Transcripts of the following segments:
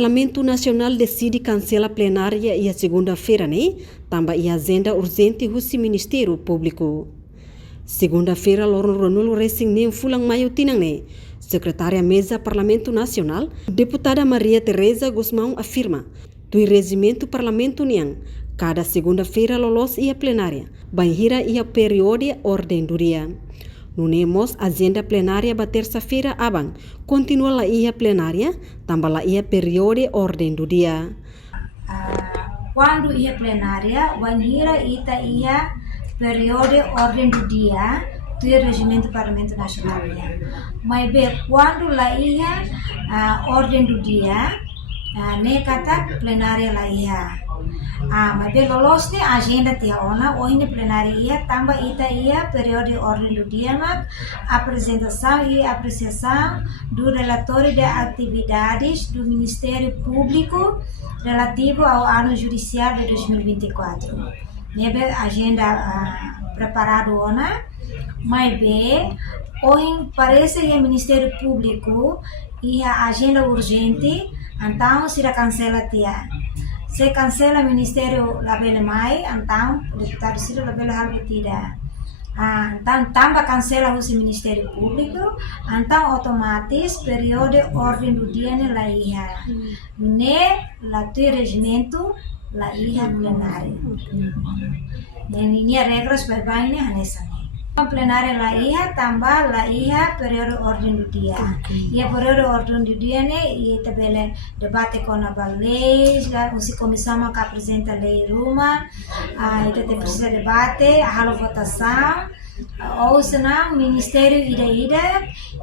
Parlamento Nacional decide cancelar a plenária e a segunda-feira, também a agenda urgente do Ministério Público. Segunda-feira, Lorno Ronulo Racing Fulang Maio Tinang, secretária mesa Parlamento Nacional, deputada Maria Teresa Guzmão afirma que o regimento Parlamento Niang, cada segunda-feira lolos ia plenária, banhira ia período ordem do dia. Nunemos agenda plenária ba terça-feira abang, continua la ia plenária, tambah la ia período ordem do dia. Quando ia plenária, banhira ita ia período ordem do dia, do regimento do Parlamento Nacional. Mas bem, quando la ia ordem do dia, ne kata plenária la ia. Mas bem, lolos ne agenda tia ona, hoje ne plenária ia, tambah ita ia período ordem do dia, mak apresentação e apreciação do relatório de atividades do Ministério Público relativo ao ano judicial de 2024. Nebe agenda preparado ona, mas bem, hoje parece que o Ministério Público e a agenda urgente, então se cancela tia. Se cancela o Ministério labele mai, então o deputado Ciro labele hal tidak. Então tambah cancela o Ministério Público, então automatis período ordem do dia ne la iha. Ne la tu regimento la iha plenária. Ini regras berbagai hanesan. Plenária la iha tambah la iha período ordem do dia. Ia período ordem do dia ne ia tabele debate com a leis, usi comissão que apresenta lei rumah, itu precisa debate, halo votação, ou senão ministério ida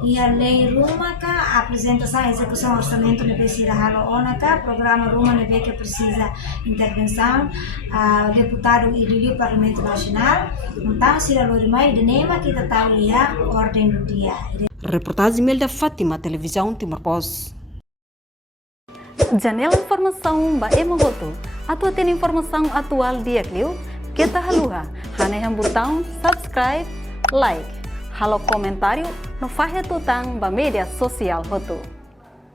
ia lei rumah ka apresentação execução orçamento ne precisa halo ona ka programa rumah ne que precisa intervenção, deputado ida do Parlamento Nacional, então se lalu mai nema kita tahu ya ordem do dia. Reportagem Melda Fátima, Televisão Timor Post. Janela informação ba emogoto. Atau tem informação atual dia kliu, kita haluha. Haneham botão subscribe, like, halo comentário no fahe tutang ba media sosial hotu.